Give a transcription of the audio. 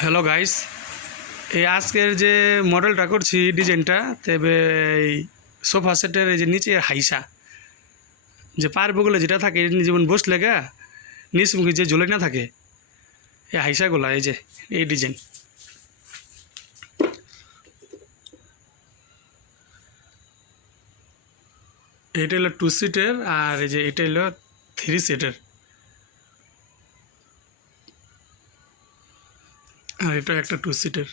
Hello guys, এই আজকের যে মডেলটা করছি ডিজাইনটা তবে এই সোফা সেটের এই যে নিচে হাইসা যে পারগুলো যেটা থাকে যেমন বসলে গা নিচ মুখে যে ঝুলে না থাকে এই হাইসাগুলা এই যে এই ডিজাইন। এটা হলো 2 সিটের আর এই যে এটা হলো 3 সিটের আর এটা একটা 2 সিটের।